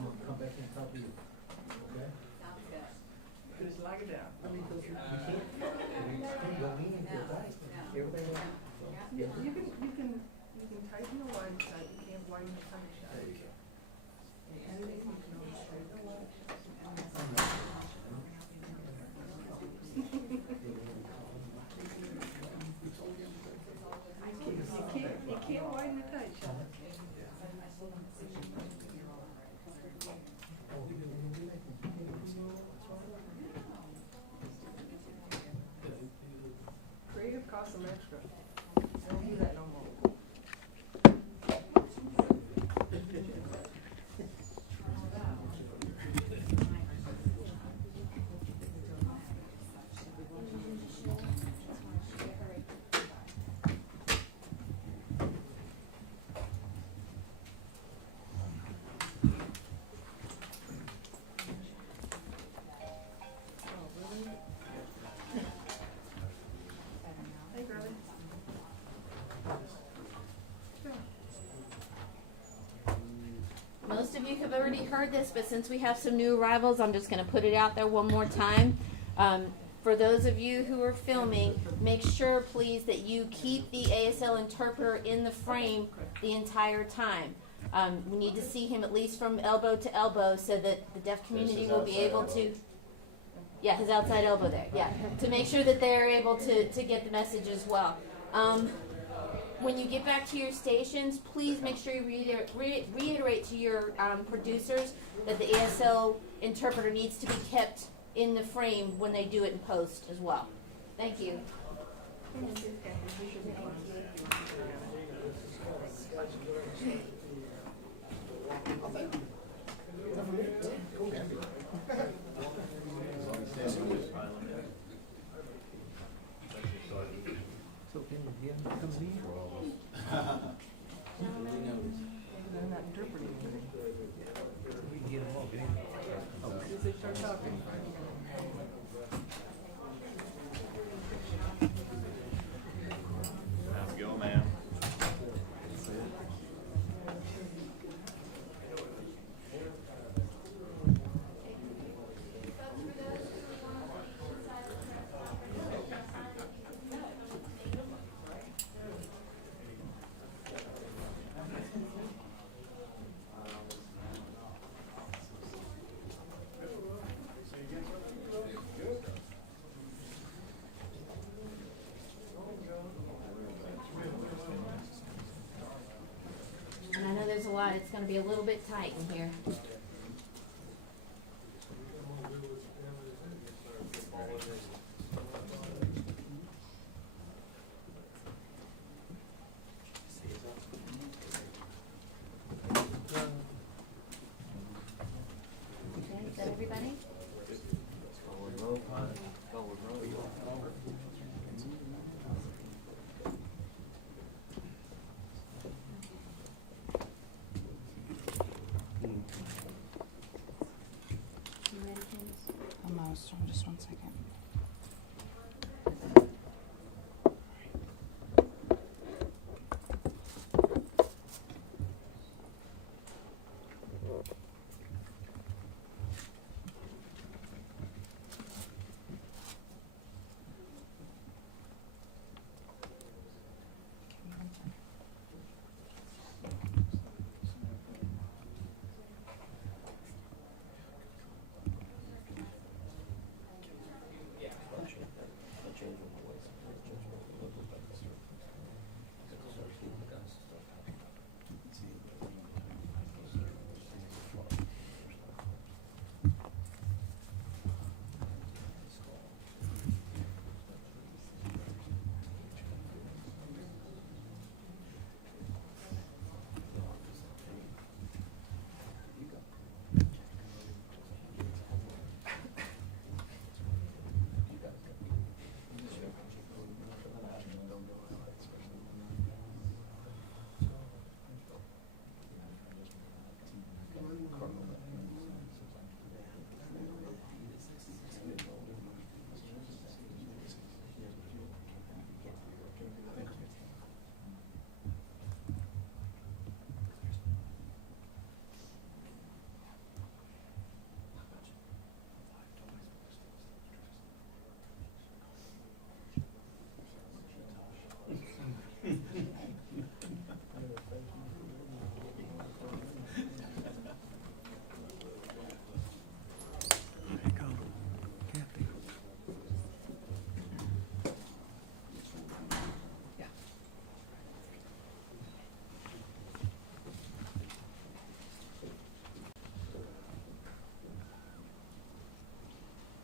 I'm gonna come back and talk to you, okay? Just lock it down. I mean, cause you can't go in and feel tight. Everything else. You can tighten the line shut, you can't widen the tongue shut. There you go. And then you can always straighten the line shut. You can't widen the tight shut. Creative costs some extra. Don't do that no more. Hey, girlie. Most of you have already heard this, but since we have some new arrivals, I'm just going to put it out there one more time. For those of you who are filming, make sure, please, that you keep the ASL interpreter in the frame the entire time. We need to see him at least from elbow to elbow so that the deaf community will be able to... Yeah, his outside elbow there, yeah. To make sure that they're able to get the message as well. When you get back to your stations, please make sure you reiterate to your producers that the ASL interpreter needs to be kept in the frame when they do it in post as well. Thank you. So can you get him to come in? They're not interpreting anything. We can get him all in. As soon as they start talking. How's it going, ma'am? And I know there's a lot, it's going to be a little bit tight in here. Okay, is that everybody? You ready, Candace? Almost. Just 1 second.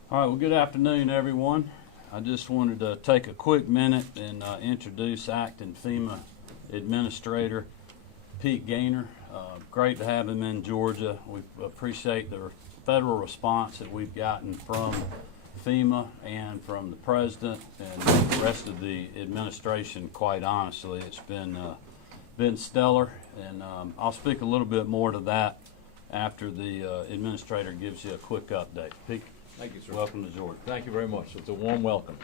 All right, well, good afternoon, everyone. I just wanted to take a quick minute and introduce Acting FEMA Administrator Pete Gaynor. Great to have him in Georgia. We appreciate the federal response that we've gotten from FEMA and from the President and the rest of the administration. Quite honestly, it's been stellar, and I'll speak a little bit more to that after the Administrator gives you a quick update. Pete? Thank you, sir. Welcome to Georgia. Thank you very much. It's a warm welcome.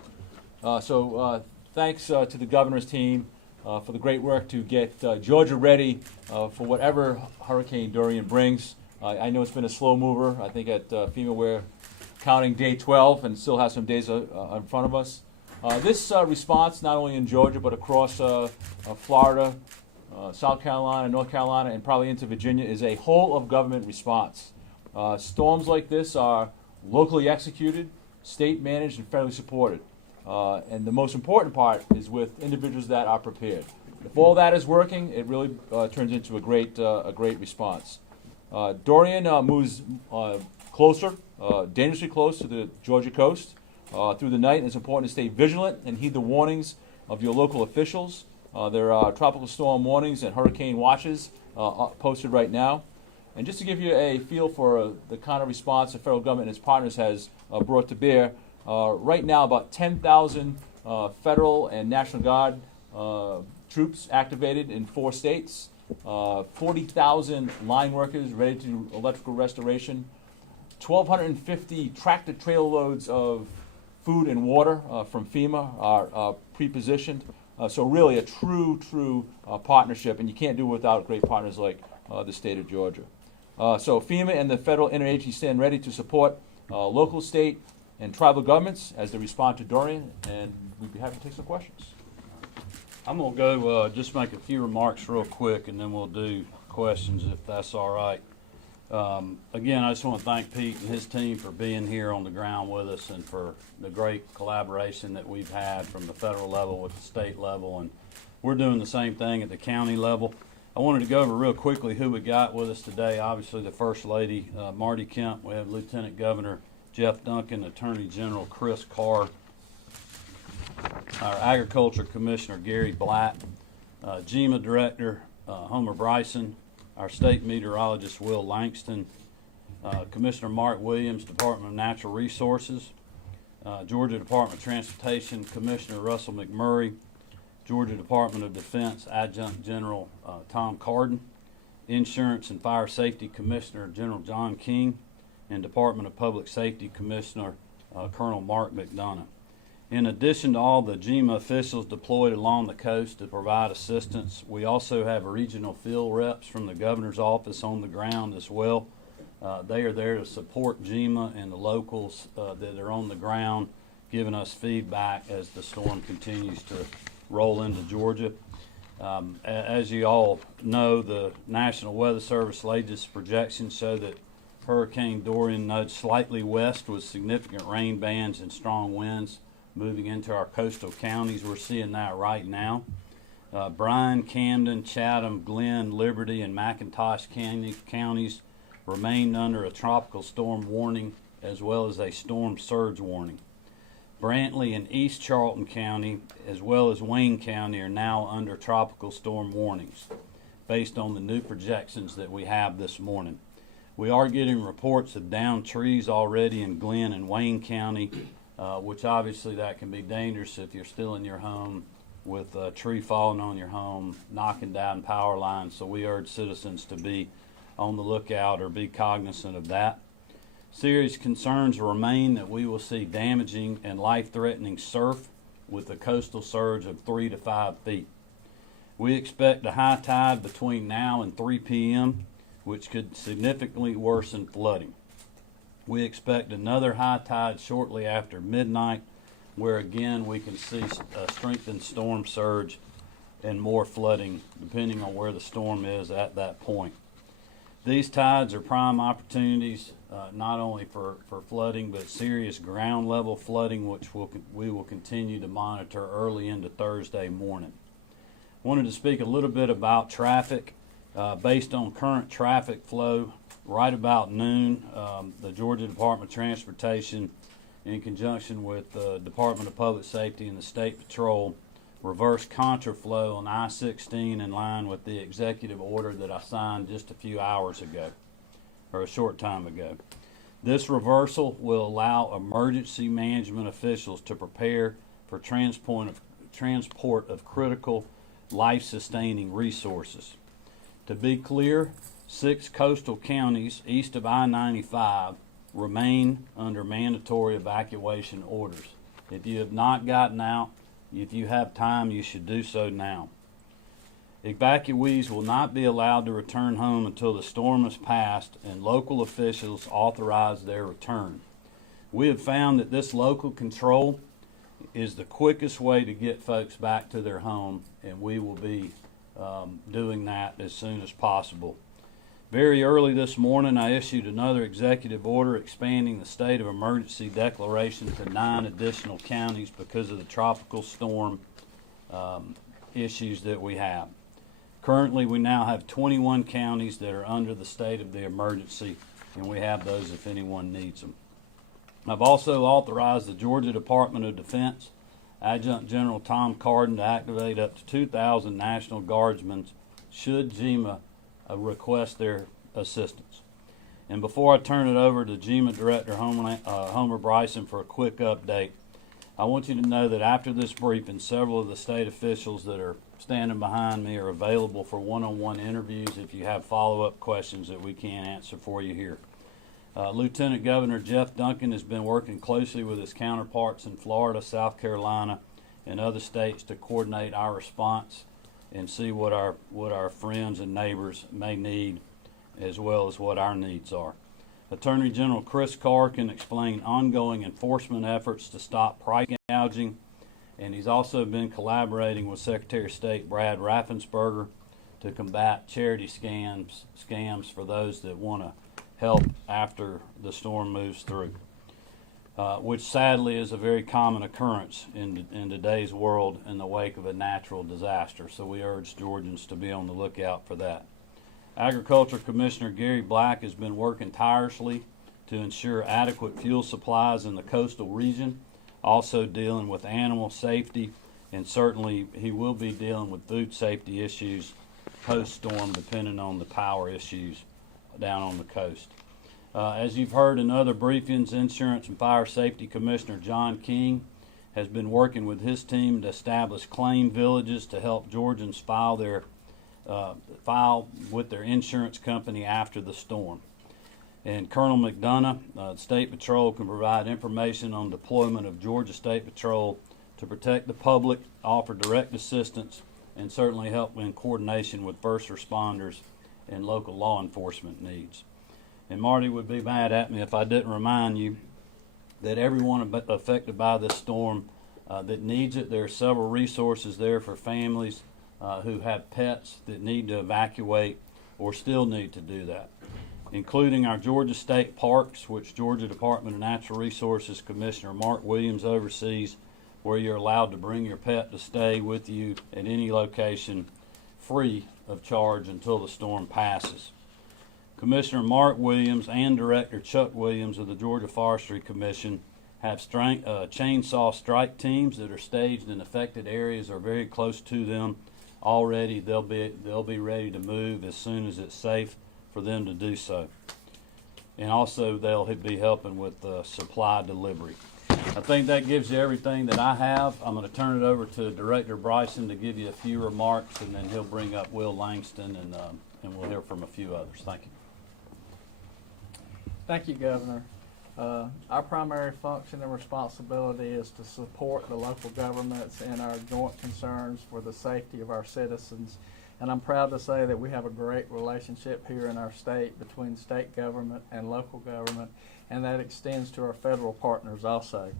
Thanks to the governor's team for the great work to get Georgia ready for whatever Hurricane Dorian brings. I know it's been a slow mover. I think at FEMA we're counting day 12 and still have some days in front of us. This response, not only in Georgia but across Florida, South Carolina, North Carolina, and probably into Virginia, is a whole of government response. Storms like this are locally executed, state managed, and federally supported. And the most important part is with individuals that are prepared. If all that is working, it really turns into a great response. Dorian moves closer, dangerously close to the Georgia coast through the night, and it's important to stay vigilant and heed the warnings of your local officials. There are tropical storm warnings and hurricane watches posted right now. And just to give you a feel for the kind of response the federal government and its partners has brought to bear, right now about 10,000 federal and National Guard troops activated in 4 states, 40,000 line workers ready to do electrical restoration, 1,250 tractor-trailer loads of food and water from FEMA are pre-positioned. So really a true partnership, and you can't do it without great partners like the state of Georgia. So FEMA and the federal interagency stand ready to support local, state, and tribal governments as they respond to Dorian, and we'd be happy to take some questions. I'm going to go just make a few remarks real quick, and then we'll do questions if that's all right. Again, I just want to thank Pete and his team for being here on the ground with us and for the great collaboration that we've had from the federal level with the state level, and we're doing the same thing at the county level. I wanted to go over real quickly who we got with us today. Obviously, the First Lady, Marty Kemp. We have Lieutenant Governor Jeff Duncan, Attorney General Chris Carr, our Agriculture Commissioner Gary Blatt, GEMA Director Homer Bryson, our State Meteorologist Will Langston, Commissioner Mark Williams, Department of Natural Resources, Georgia Department of Transportation Commissioner Russell McMurray, Georgia Department of Defense Adjunct General Tom Carden, Insurance and Fire Safety Commissioner General John King, and Department of Public Safety Commissioner Colonel Mark McDonough. In addition to all the GEMA officials deployed along the coast to provide assistance, we also have regional field reps from the governor's office on the ground as well. They are there to support GEMA and the locals that are on the ground, giving us feedback as the storm continues to roll into Georgia. As you all know, the National Weather Service latest projections show that Hurricane Dorian nudged slightly west with significant rain bands and strong winds moving into our coastal counties. We're seeing that right now. Bryan, Camden, Chatham, Glenn, Liberty, and McIntosh counties remain under a tropical storm warning as well as a storm surge warning. Brantley and East Charlton County, as well as Wayne County, are now under tropical storm warnings based on the new projections that we have this morning. We are getting reports of downed trees already in Glenn and Wayne County, which obviously that can be dangerous if you're still in your home with a tree falling on your home, knocking down power lines. So we urge citizens to be on the lookout or be cognizant of that. Serious concerns remain that we will see damaging and life-threatening surf with a coastal surge of 3 to 5 feet. We expect a high tide between now and 3 p.m., which could significantly worsen flooding. We expect another high tide shortly after midnight, where again we can see a strengthened storm surge and more flooding depending on where the storm is at that point. These tides are prime opportunities not only for flooding but serious ground level flooding, which we will continue to monitor early into Thursday morning. Wanted to speak a little bit about traffic. Based on current traffic flow, right about noon, the Georgia Department of Transportation in conjunction with the Department of Public Safety and the State Patrol, reverse contraflow on I-16 in line with the executive order that I signed just a few hours ago, or a short time ago. This reversal will allow emergency management officials to prepare for transport of critical life-sustaining resources. To be clear, 6 coastal counties east of I-95 remain under mandatory evacuation orders. If you have not gotten out, if you have time, you should do so now. Evacuees will not be allowed to return home until the storm has passed and local officials authorize their return. We have found that this local control is the quickest way to get folks back to their home, and we will be doing that as soon as possible. Very early this morning, I issued another executive order expanding the state of emergency declaration to 9 additional counties because of the tropical storm issues that we have. Currently, we now have 21 counties that are under the state of the emergency, and we have those if anyone needs them. I've also authorized the Georgia Department of Defense Adjutant General Tom Carden to activate up to 2,000 National Guardsmen should GEMA request their assistance. And before I turn it over to GEMA Director Homer Bryson for a quick update, I want you to know that after this briefing, several of the state officials that are standing behind me are available for one-on-one interviews if you have follow-up questions that we can't answer for you here. Lieutenant Governor Jeff Duncan has been working closely with his counterparts in Florida, South Carolina, and other states to coordinate our response and see what our friends and neighbors may need, as well as what our needs are. Attorney General Chris Carr can explain ongoing enforcement efforts to stop price gouging, and he's also been collaborating with Secretary of State Brad Raffensperger to combat charity scams for those that want to help after the storm moves through, which sadly is a very common occurrence in today's world in the wake of a natural disaster. So we urge Georgians to be on the lookout for that. Agriculture Commissioner Gary Black has been working tirelessly to ensure adequate fuel supplies in the coastal region, also dealing with animal safety, and certainly he will be dealing with food safety issues post-storm depending on the power issues down on the coast. As you've heard in other briefings, Insurance and Fire Safety Commissioner John King has been working with his team to establish claim villages to help Georgians file with their insurance company after the storm. And Colonel McDonough, State Patrol, can provide information on deployment of Georgia State Patrol to protect the public, offer direct assistance, and certainly help in coordination with first responders and local law enforcement needs. And Marty would be mad at me if I didn't remind you that everyone affected by this storm that needs it, there are several resources there for families who have pets that need to evacuate or still need to do that, including our Georgia State Parks, which Georgia Department of Natural Resources Commissioner Mark Williams oversees, where you're allowed to bring your pet to stay with you at any location free of charge until the storm passes. Commissioner Mark Williams and Director Chuck Williams of the Georgia Forestry Commission have chainsaw strike teams that are staged in affected areas or very close to them already. They'll be ready to move as soon as it's safe for them to do so. And also they'll be helping with supply delivery. I think that gives you everything that I have. I'm going to turn it over to Director Bryson to give you a few remarks, and then he'll bring up Will Langston, and we'll hear from a few others. Thank you. Thank you, Governor. Our primary function and responsibility is to support the local governments in our joint concerns for the safety of our citizens. And I'm proud to say that we have a great relationship here in our state between state government and local government, and that extends to our federal partners also.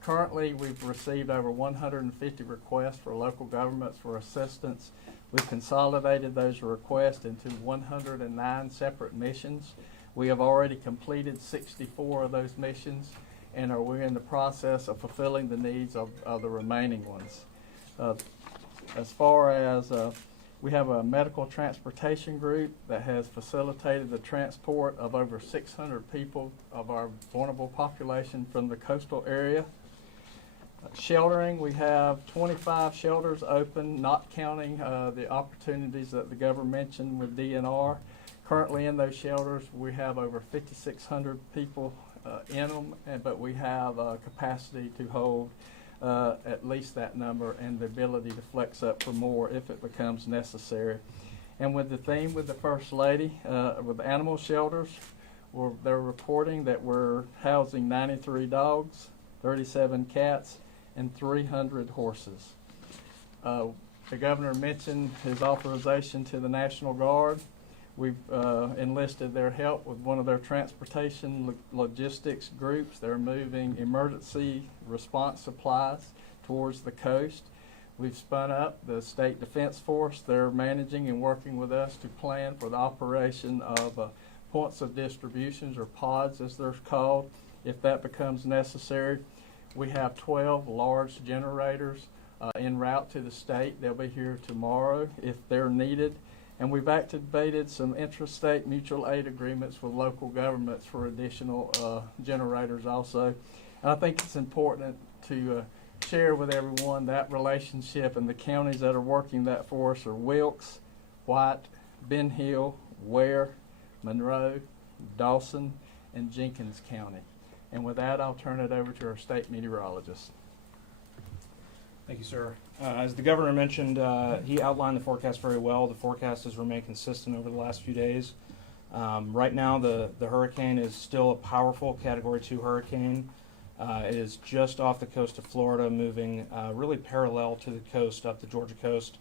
Currently, we've received over 150 requests for local governments for assistance. We've consolidated those requests into 109 separate missions. We have already completed 64 of those missions, and we're in the process of fulfilling the needs of the remaining ones. As far as We have a medical transportation group that has facilitated the transport of over 600 people of our vulnerable population from the coastal area. Sheltering, we have 25 shelters open, not counting the opportunities that the governor mentioned with DNR. Currently in those shelters, we have over 5,600 people in them, but we have capacity to hold at least that number and the ability to flex up for more if it becomes necessary. And with the theme with the First Lady, with animal shelters, they're reporting that we're housing 93 dogs, 37 cats, and 300 horses. The governor mentioned his authorization to the National Guard. We've enlisted their help with one of their transportation logistics groups. They're moving emergency response supplies towards the coast. We've spun up the State Defense Force. They're managing and working with us to plan for the operation of points of distributions, or pods as they're called, if that becomes necessary. We have 12 large generators en route to the state. They'll be here tomorrow if they're needed. And we've activated some intrastate mutual aid agreements with local governments for additional generators also. And I think it's important to share with everyone that relationship, and the counties that are working that for us are Wilkes, White, Ben Hill, Ware, Monroe, Dawson, and Jenkins County. And with that, I'll turn it over to our state meteorologist. Thank you, sir. As the governor mentioned, he outlined the forecast very well. The forecast has remained consistent over the last few days. Right now, the hurricane is still a powerful Category 2 hurricane. It is just off the coast of Florida, moving really parallel to the coast, up the Georgia coast.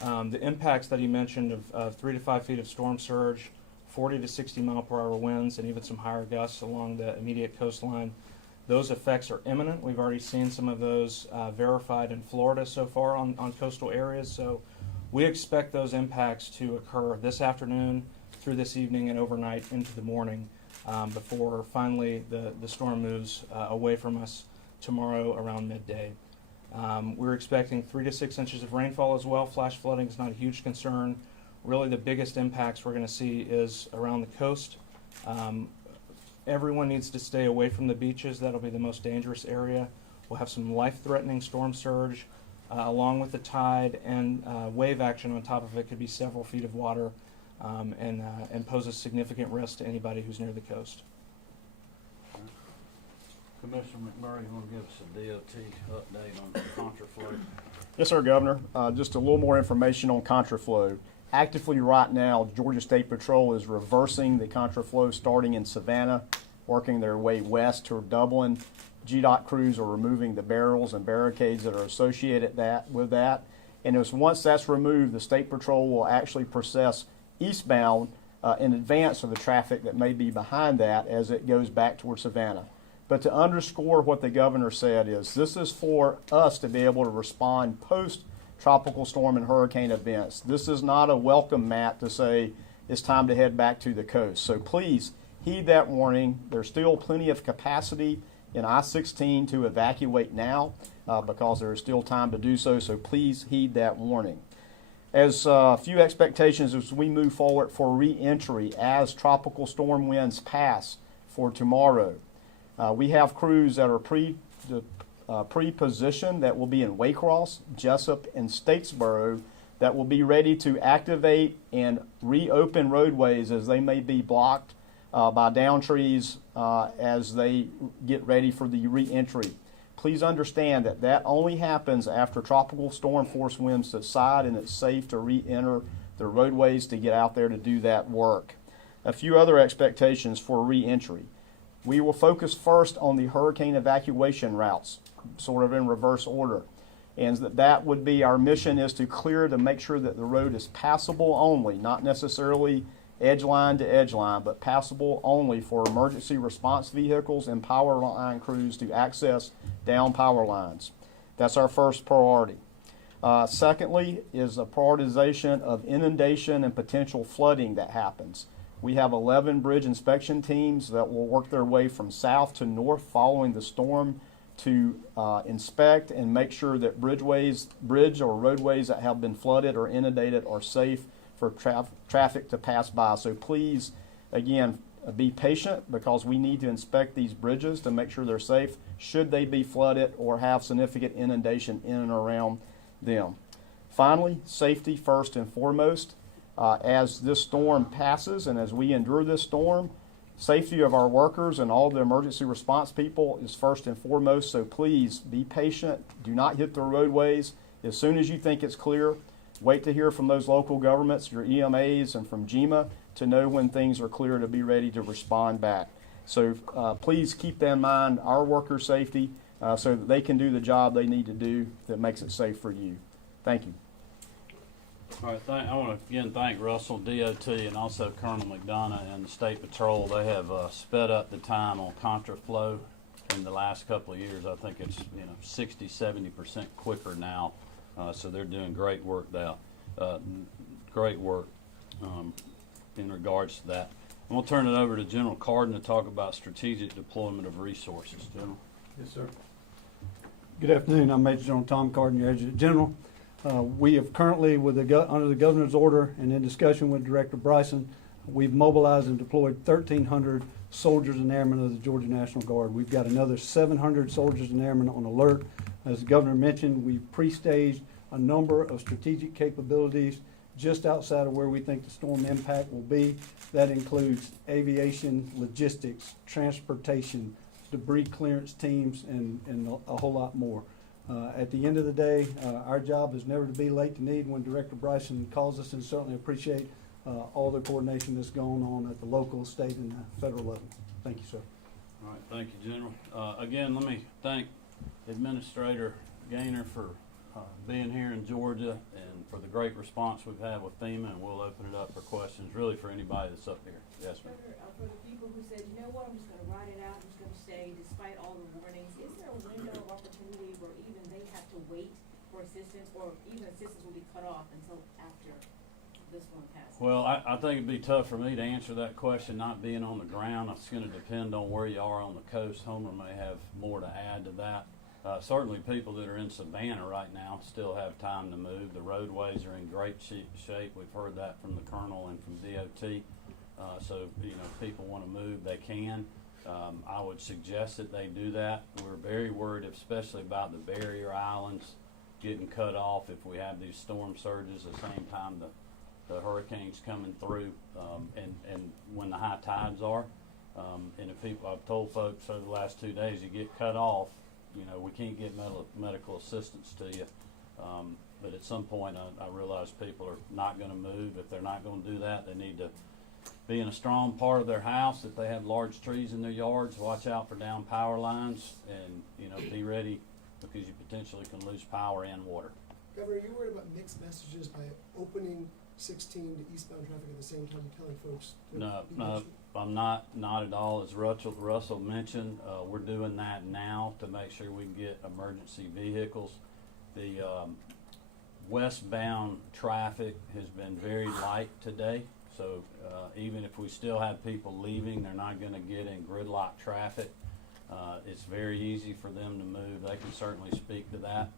The impacts that he mentioned of 3 to 5 feet of storm surge, 40 to 60 mile per hour winds, and even some higher gusts along the immediate coastline, those effects are imminent. We've already seen some of those verified in Florida so far on coastal areas. So we expect those impacts to occur this afternoon, through this evening, and overnight into the morning before finally the storm moves away from us tomorrow around midday. We're expecting 3 to 6 inches of rainfall as well. Flash flooding is not a huge concern. Really the biggest impacts we're going to see is around the coast. Everyone needs to stay away from the beaches. That'll be the most dangerous area. We'll have some life-threatening storm surge along with the tide, and wave action on top of it could be several feet of water and poses significant risk to anybody who's near the coast. Commissioner McMurray, you want to give us a DOT update on contraflow? Yes, sir, Governor. Just a little more information on contraflow. Actively right now, Georgia State Patrol is reversing the contraflow starting in Savannah, working their way west toward Dublin. GDOT crews are removing the barrels and barricades that are associated with that. And once that's removed, the State Patrol will actually process eastbound in advance of the traffic that may be behind that as it goes back toward Savannah. But to underscore what the governor said is, this is for us to be able to respond post-tropical storm and hurricane events. This is not a welcome mat to say it's time to head back to the coast. So please heed that warning. There's still plenty of capacity in I-16 to evacuate now because there is still time to do so. So please heed that warning. As a few expectations as we move forward for re-entry as tropical storm winds pass for tomorrow. We have crews that are pre-positioned that will be in Waycross, Jessup, and Statesboro that will be ready to activate and reopen roadways as they may be blocked by down trees as they get ready for the re-entry. Please understand that that only happens after tropical storm force winds subside and it's safe to re-enter the roadways to get out there to do that work. A few other expectations for re-entry. We will focus first on the hurricane evacuation routes, sort of in reverse order. And that would be our mission, is to clear to make sure that the road is passable only, not necessarily edge line to edge line, but passable only for emergency response vehicles and power line crews to access down power lines. That's our first priority. Secondly is a prioritization of inundation and potential flooding that happens. We have 11 bridge inspection teams that will work their way from south to north following the storm to inspect and make sure that bridge or roadways that have been flooded or inundated are safe for traffic to pass by. So please, again, be patient, because we need to inspect these bridges to make sure they're safe should they be flooded or have significant inundation in and around them. Finally, safety first and foremost. As this storm passes and as we endure this storm, safety of our workers and all the emergency response people is first and foremost. So please be patient. Do not hit the roadways. As soon as you think it's clear, wait to hear from those local governments, your EMAs, and from GEMA to know when things are clear to be ready to respond back. So please keep that in mind, our workers' safety, so that they can do the job they need to do that makes it safe for you. Thank you. All right, I want to again thank Russell, DOT, and also Colonel McDonough and the State Patrol. They have sped up the time on contraflow in the last couple of years. I think it's 60, 70% quicker now. So they're doing great work now. Great work in regards to that. I'm going to turn it over to General Carden to talk about strategic deployment of resources. General. Yes, sir. Good afternoon. I'm Major General Tom Carden, your Adjutant General. We have currently, under the Governor's order and in discussion with Director Bryson, we've mobilized and deployed 1,300 soldiers and airmen of the Georgia National Guard. We've got another 700 soldiers and airmen on alert. As the Governor mentioned, we've pre-staged a number of strategic capabilities just outside of where we think the storm impact will be. That includes aviation, logistics, transportation, debris clearance teams, and a whole lot more. At the end of the day, our job is never to be late to need when Director Bryson calls us, and certainly appreciate all the coordination that's going on at the local, state, and federal level. Thank you, sir. All right, thank you, General. Again, let me thank Administrator Gaynor for being here in Georgia and for the great response we've had with FEMA, and we'll open it up for questions, really for anybody that's up here. Yes, ma'am. For the people who said, you know what, I'm just going to ride it out, I'm just going to stay despite all the warnings, is there a window of opportunity where even they have to wait for assistance, or even assistance will be cut off until after this one passes? Well, I think it'd be tough for me to answer that question, not being on the ground. It's going to depend on where you are on the coast. Homer may have more to add to that. Certainly people that are in Savannah right now still have time to move. The roadways are in great shape. We've heard that from the Colonel and from DOT. So, if people want to move, they can. I would suggest that they do that. We're very worried, especially about the barrier islands getting cut off if we have these storm surges at the same time the hurricane's coming through, and when the high tides are. And if people, I've told folks over the last 2 days, you get cut off, we can't get medical assistance to you. But at some point, I realize people are not going to move. If they're not going to do that, they need to be in a strong part of their house. If they have large trees in their yards, watch out for down power lines, and be ready, because you potentially can lose power and water. Governor, are you worried about mixed messages by opening 16 to eastbound traffic at the same time and telling folks to No, be patient? I'm not at all. As Russell mentioned, we're doing that now to make sure we can get emergency vehicles. The westbound traffic has been very light today, so even if we still have people leaving, they're not going to get in gridlock traffic. It's very easy for them to move. They can certainly speak to that.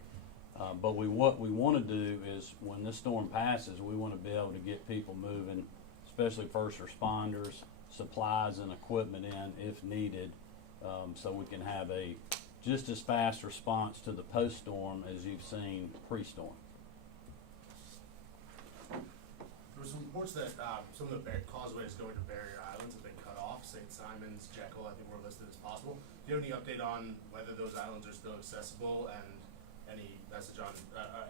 But what we want to do is, when this storm passes, we want to be able to get people moving, especially first responders, supplies and equipment in if needed, so we can have a just as fast response to the post-storm as you've seen pre-storm. There was reports that some of the causeways going to barrier islands have been cut off. St. Simon's, Jekyll, I think were listed as possible. Do you have any update on whether those islands are still accessible, and any message on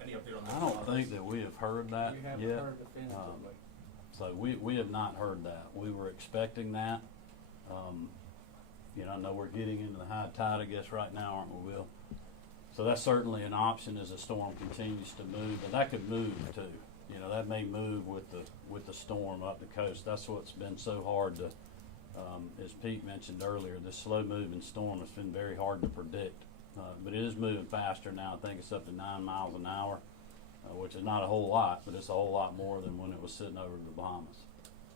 any update on those? I don't think that we have heard that You haven't yet. heard definitively. So we have not heard that. We were expecting that. I know we're getting into the high tide, I guess, right now, aren't we, Will? So that's certainly an option as the storm continues to move, but that could move too. That may move with the storm up the coast. That's what's been so hard to, as Pete mentioned earlier, this slow moving storm has been very hard to predict. But it is moving faster now. I think it's up to 9 miles an hour, which is not a whole lot, but it's a whole lot more than when it was sitting over the Bahamas.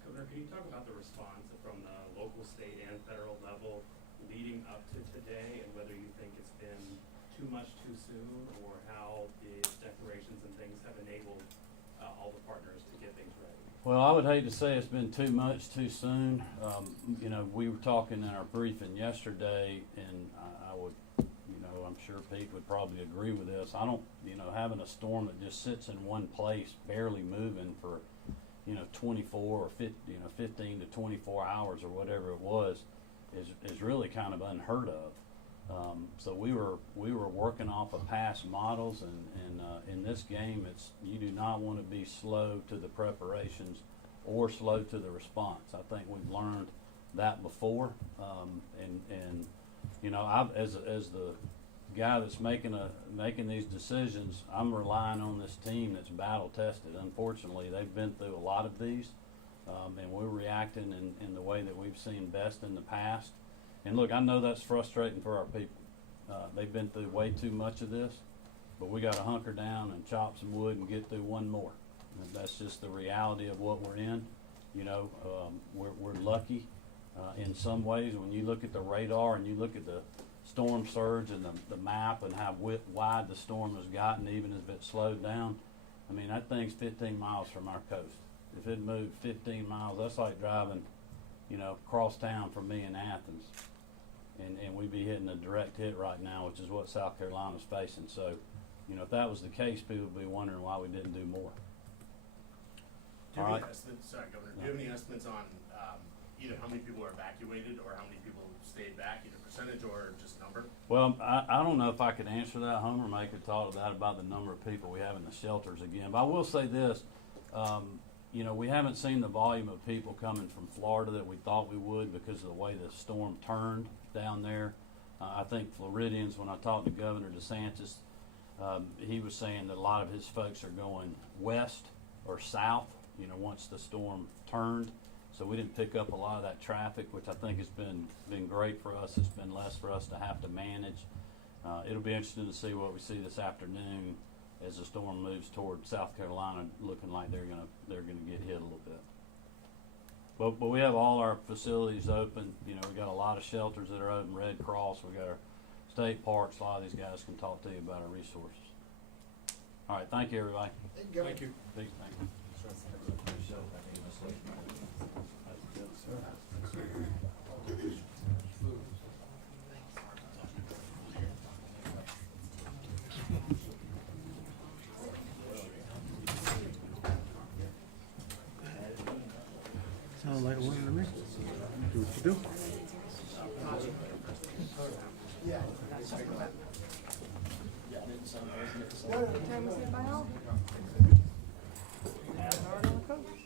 Governor, can you talk about the response from the local, state, and federal level leading up to today, and whether you think it's been too much too soon, or how the declarations and things have enabled all the partners to get things ready. Well, I would hate to say it's been too much too soon. You know, we were talking in our briefing yesterday, and I would, you know, I'm sure Pete would probably agree with this. I don't, you know, having a storm that just sits in one place, barely moving for, you know, 24 or 50, you know, 15 to 24 hours or whatever it was, is really kind of unheard of. So we were working off of past models, and in this game, you do not want to be slow to the preparations or slow to the response. I think we've learned that before, and you know, as the guy that's making these decisions, I'm relying on this team that's battle tested. Unfortunately, they've been through a lot of these, and we're reacting in the way that we've seen best in the past. And look, I know that's frustrating for our people. They've been through way too much of this, but we got to hunker down and chop some wood and get through one more. And that's just the reality of what we're in. You know, we're lucky in some ways. When you look at the radar and you look at the storm surge and the map and how wide the storm has gotten, even as it slowed down, I mean, that thing's 15 miles from our coast. If it moved 15 miles, that's like driving, you know, across town from me in Athens. And we'd be hitting a direct hit right now, which is what South Carolina's facing. So, you know, if that was the case, people would be wondering why we didn't do more. Do you have any estimates, sorry, Governor, do you have any estimates on either how many people are evacuated or how many people stayed back, either percentage or just number? Well, I don't know if I could answer that. Homer may could talk to that about the number of people we have in the shelters again. But I will say this, you know, we haven't seen the volume of people coming from Florida that we thought we would because of the way the storm turned down there. I think Floridians, when I talked to Governor DeSantis, he was saying that a lot of his folks are going west or south, you know, once the storm turned. So we didn't pick up a lot of that traffic, which I think has been great for us. It's been less for us to have to manage. It'll be interesting to see what we see this afternoon as the storm moves toward South Carolina, looking like they're gonna get hit a little bit. But we have all our facilities open. You know, we got a lot of shelters that are open. Red Cross. We got our state parks. A lot of these guys can talk to you about our resources. All right, thank you, everybody. Thank you. Thank you. Thank you. Sounds like a winner to me. Do what you do. What time is it by all? Hard on the coast.